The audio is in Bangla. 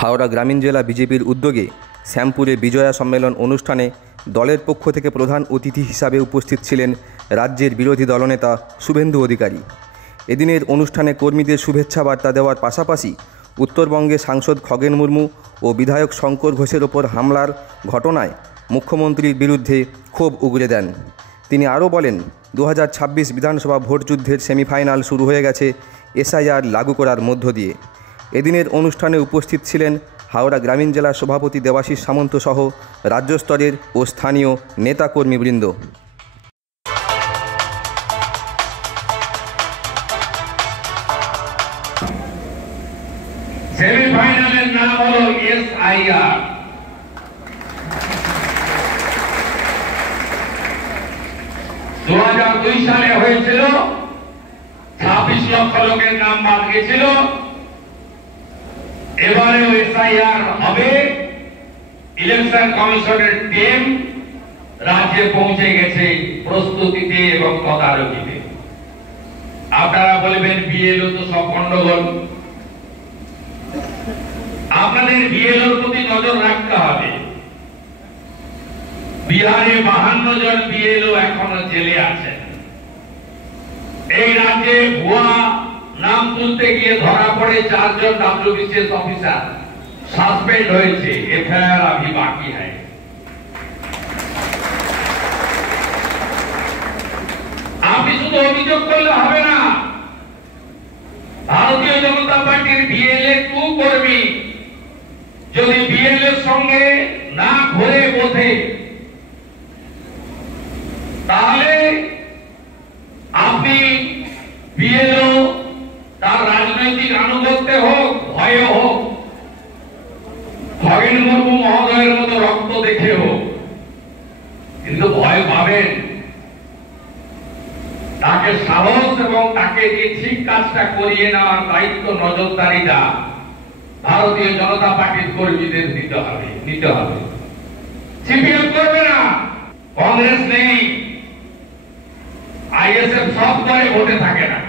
হাওড়া গ্রামীণ জেলা বিজেপির উদ্যোগে শ্যামপুরে বিজয়া সম্মেলন অনুষ্ঠানে দলের পক্ষ থেকে প্রধান অতিথি হিসাবে উপস্থিত ছিলেন রাজ্যের বিরোধী দলনেতা শুভেন্দু অধিকারী। এদিনের অনুষ্ঠানে কর্মীদের শুভেচ্ছা বার্তা দেওয়ার পাশাপাশি উত্তরবঙ্গে সাংসদ খগেন মুর্মু ও বিধায়ক শঙ্কর ঘোষের ওপর হামলার ঘটনায় মুখ্যমন্ত্রীর বিরুদ্ধে ক্ষোভ উগরে দেন। তিনি আরও বলেন, 2026 বিধানসভা ভোটযুদ্ধের সেমিফাইনাল শুরু হয়ে গেছে এসআইআর লাগু করার মধ্য দিয়ে। এদিনের অনুষ্ঠানে উপস্থিত ছিলেন হাওড়া গ্রামীণ জেলার সভাপতি দেবাশিস সামন্ত সহ রাজ্য স্তরের ও স্থানীয় নেতাকর্মীবৃন্দ। সেমিফাইনালের নাম হলো এসআইআর। 2002 সালে হয়েছিল, 26 লক্ষ লোকের নাম বাদ গেছিল। এবারেও এসআইআর হবে। ইলেকশন কমিশনের টিম রাজ্যে পৌঁছে গেছে প্রস্তুতিতে এবং তদারকিতে। আপনারা বলবেন বিএলও তো সব গন্ডগোল। আপনাদের বিএলওর প্রতি নজর রাখতে হবে। বিহারে 52 জন বিএলও এখনো জেলে আছেন। এই রাজ্যে ভুয়া নাম তুলতে গিয়ে ধরা পড়ে 4 জন ডব্লিউবিসিএস অফিসার সাসপেন্ড হয়েছে। এফআইআর अभी बाकी है। আপনি শুধু অভিযোগ করলে হবে না। ভারতীয় জনতা পার্টির বিএলএ 2 কর্মী যদি বিএলএর সঙ্গে না ঘুরে বোঝে, তাহলে আপনি বিএলও তার রাজনৈতিক আনুগত্যে হোক, ভয়ে হোক, খগেন মুর্মু মহোদয়ের মতো রক্ত দেখে হোক, কিন্তু ভয় পাবেন। তাকে সাহস এবং তাকে যে ঠিক কাজটা করিয়ে নেওয়ার দায়িত্ব, নজরদারিটা ভারতীয় জনতা পার্টির কর্মীদের নিতে হবে। সিপিএম করবে না, কংগ্রেস নেই, আইএসএফ সব করে ভোটে থাকে না।